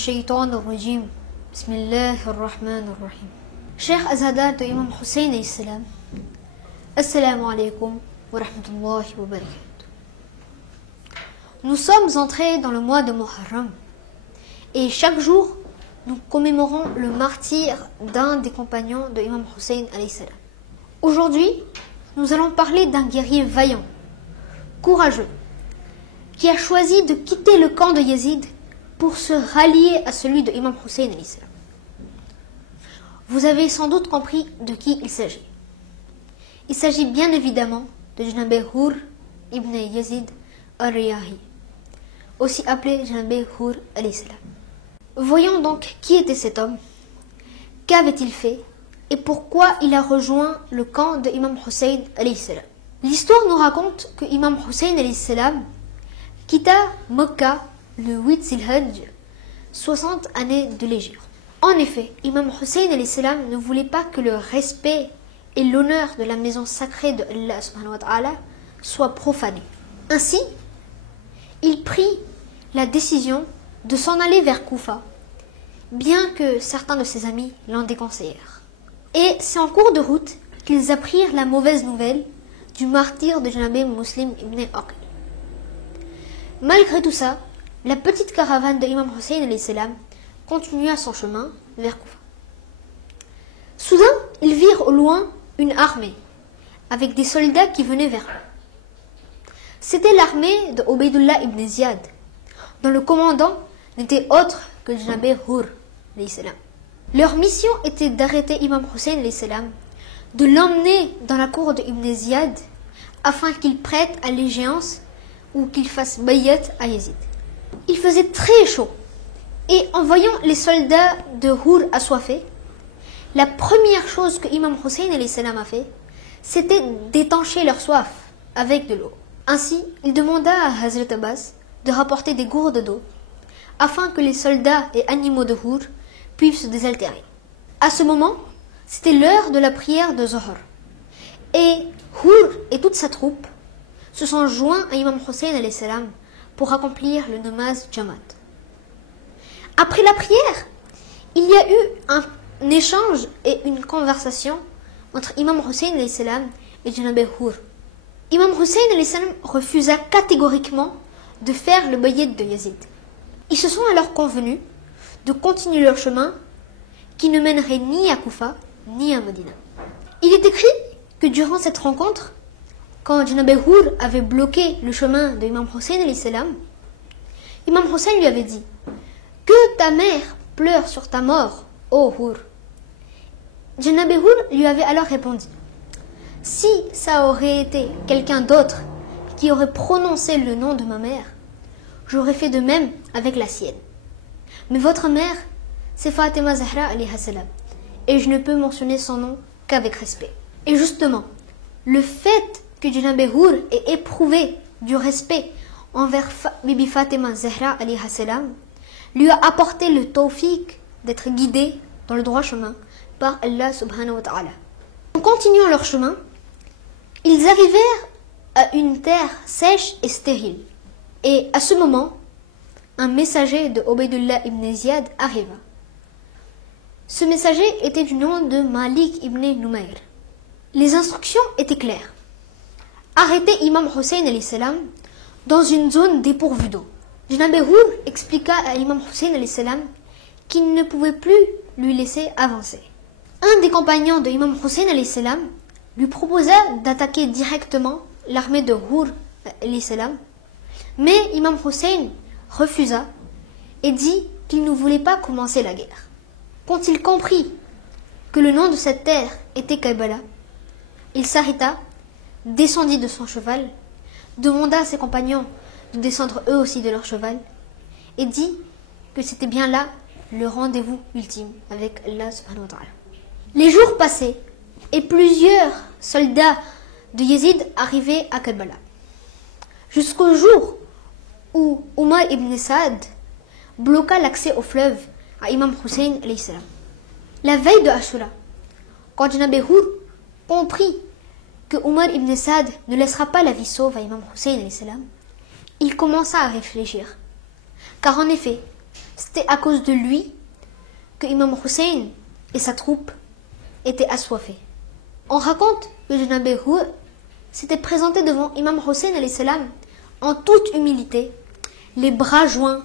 الشيطان الرجيم بسم الله الرحمن الرحيم. Chers Azadar de Imam Hussein alayhi salam, Assalamu alaikum wa rahmatullahi wa barakatuh. Nous sommes entrés dans le mois de Muharram et chaque jour nous commémorons le martyre d'un des compagnons de Imam Hussein alayhi salam. Aujourd'hui, nous allons parler d'un guerrier vaillant, courageux, qui a choisi de quitter le camp de Yazid pour se rallier à celui de Imam Hussein alayhi salam. Vous avez sans doute compris de qui il s'agit. Il s'agit bien évidemment de Janab Hur ibn Yazid al-Riyahi, aussi appelé Janab Hur alayhi salam. Voyons donc qui était cet homme, qu'avait-il fait et pourquoi il a rejoint le camp de Imam Hussein alayhi salam. L'histoire nous raconte que Imam Hussein alayhi salam quitta Mecca le 8 Zilhadj, 60 années de l'Hégire. En effet, Imam Hussein alayhi salam ne voulait pas que le respect et l'honneur de la maison sacrée de Allah subhanahu wa ta'ala soient profanés. Ainsi, il prit la décision de s'en aller vers Koufa, bien que certains de ses amis l'en déconseillèrent. Et c'est en cours de route qu'ils apprirent la mauvaise nouvelle du martyre de Janab Muslim ibn Aqil. Malgré tout ça, la petite caravane de Imam Hussein alayhi salam continua son chemin vers Koufa. Soudain, ils virent au loin une armée avec des soldats qui venaient vers eux. C'était l'armée de Ubaydullah ibn Ziyad, dont le commandant n'était autre que Janab Hur alayhi salam. Leur mission était d'arrêter Imam Hussein alayhi salam, de l'emmener dans la cour de Ibn Ziyad afin qu'il prête allégeance ou qu'il fasse bayat à Yazid. Il faisait très chaud et en voyant les soldats de Hur assoiffés, la première chose que Imam Hussein alayhi salam a fait, c'était d'étancher leur soif avec de l'eau. Ainsi, il demanda à Hazrat Abbas de rapporter des gourdes d'eau afin que les soldats et animaux de Hur puissent se désaltérer. À ce moment, c'était l'heure de la prière de Zohar et Hur et toute sa troupe se sont joints à Imam Hussein alayhi salam pour accomplir le namaz Jamat. Après la prière, il y a eu un échange et une conversation entre Imam Hussein alayhi salam et Janab Hur. Imam Hussein alayhi salam refusa catégoriquement de faire le bayat de Yazid. Ils se sont alors convenus de continuer leur chemin qui ne mènerait ni à Koufa ni à Medina. Il est écrit que durant cette rencontre, quand Janab Hur avait bloqué le chemin de Imam Hussein alayhi salam, Imam Hussein lui avait dit « Que ta mère pleure sur ta mort, ô Hur !» Janab Hur lui avait alors répondu « Si ça aurait été quelqu'un d'autre qui aurait prononcé le nom de ma mère, j'aurais fait de même avec la sienne. Mais votre mère, c'est Fatima Zahra alayha salam, et je ne peux mentionner son nom qu'avec respect. » Et justement, le fait que Janab Hur ait éprouvé du respect envers Bibi Fatima Zahra alayha salam lui a apporté le tawfiq d'être guidé dans le droit chemin par Allah subhanahu wa ta'ala. En continuant leur chemin, ils arrivèrent à une terre sèche et stérile. Et à ce moment, un messager de Ubaydullah ibn Ziyad arriva. Ce messager était du nom de Malik ibn Numayr. Les instructions étaient claires. Arrêter Imam Hussein alayhi salam dans une zone dépourvue d'eau. Janab Hur expliqua à Imam Hussein alayhi salam qu'il ne pouvait plus lui laisser avancer. Un des compagnons de Imam Hussein alayhi salam lui proposa d'attaquer directement l'armée de Hur alayhi salam, mais Imam Hussein refusa et dit qu'il ne voulait pas commencer la guerre. Quand il comprit que le nom de cette terre était Karbala, il s'arrêta, descendit de son cheval, demanda à ses compagnons de descendre eux aussi de leur cheval et dit que c'était bien là le rendez-vous ultime avec Allah subhanahu wa ta'ala. Les jours passaient et plusieurs soldats de Yazid arrivaient à Karbala. Jusqu'au jour où Umar ibn Saad bloqua l'accès au fleuve à Imam Hussein alayhi salam. La veille de Ashura, quand Janab Hur comprit que Umar ibn Saad ne laissera pas la vie sauve à Imam Hussein alayhi salam, il commença à réfléchir. Car en effet, c'était à cause de lui que Imam Hussein et sa troupe étaient assoiffés. On raconte que Janab Hur s'était présenté devant Imam Hussein alayhi salam en toute humilité, les bras joints,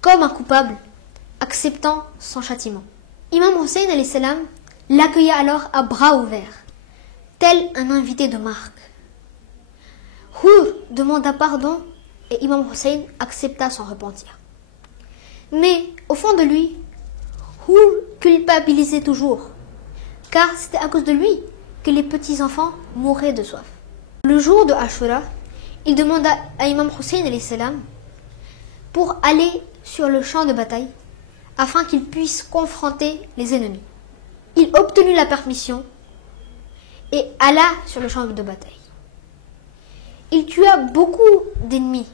comme un coupable, acceptant son châtiment. Imam Hussein alayhi salam l'accueilla alors à bras ouverts, tel un invité de marque. Hur demanda pardon et Imam Hussein accepta son repentir. Mais au fond de lui, Hur culpabilisait toujours, car c'était à cause de lui que les petits-enfants mouraient de soif. Le jour de Ashura, il demanda à Imam Hussein alayhi salam pour aller sur le champ de bataille afin qu'il puisse confronter les ennemis. Il obtut la permission et alla sur le champ de bataille. Il tua beaucoup d'ennemis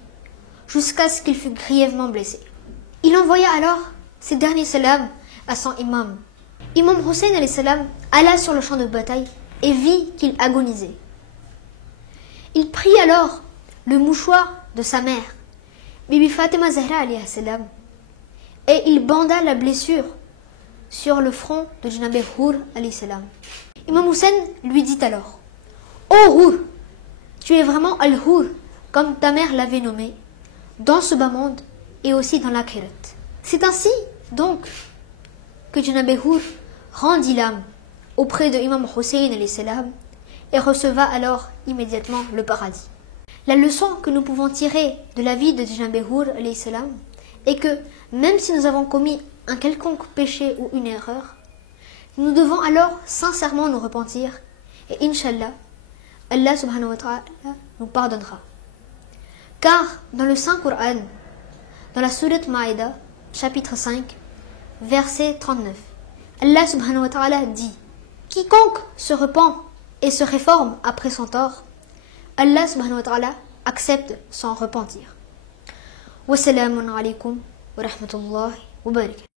jusqu'à ce qu'il fût grièvement blessé. Il envoya alors ses derniers salams à son imam. Imam Hussein alayhi salam alla sur le champ de bataille et vit qu'il agonisait. Il prit alors le mouchoir de sa mère, Bibi Fatima Zahra alayhi salam, et il banda la blessure sur le front de Janab Hur alayhi salam. Imam Hussein lui dit alors: « Oh Hur, tu es vraiment Al-Hur, comme ta mère l'avait nommé, dans ce bas monde et aussi dans l'akhirat. » C'est ainsi donc que Janab Hur rendit l'âme auprès de Imam Hussein alayhi salam et receva alors immédiatement le paradis. La leçon que nous pouvons tirer de la vie de Janab Hur alayhi salam est que même si nous avons commis un quelconque péché ou une erreur, nous devons alors sincèrement nous repentir et Inch'Allah, Allah subhanahu wa ta'ala nous pardonnera. Car dans le Saint-Coran, dans la Sourate Maïda, chapitre 5, verset 39, Allah subhanahu wa ta'ala dit: quiconque se repent et se réforme après son tort, Allah subhanahu wa ta'ala accepte son repentir. Wassalamun alaikum wa rahmatullahi wa barakatuh.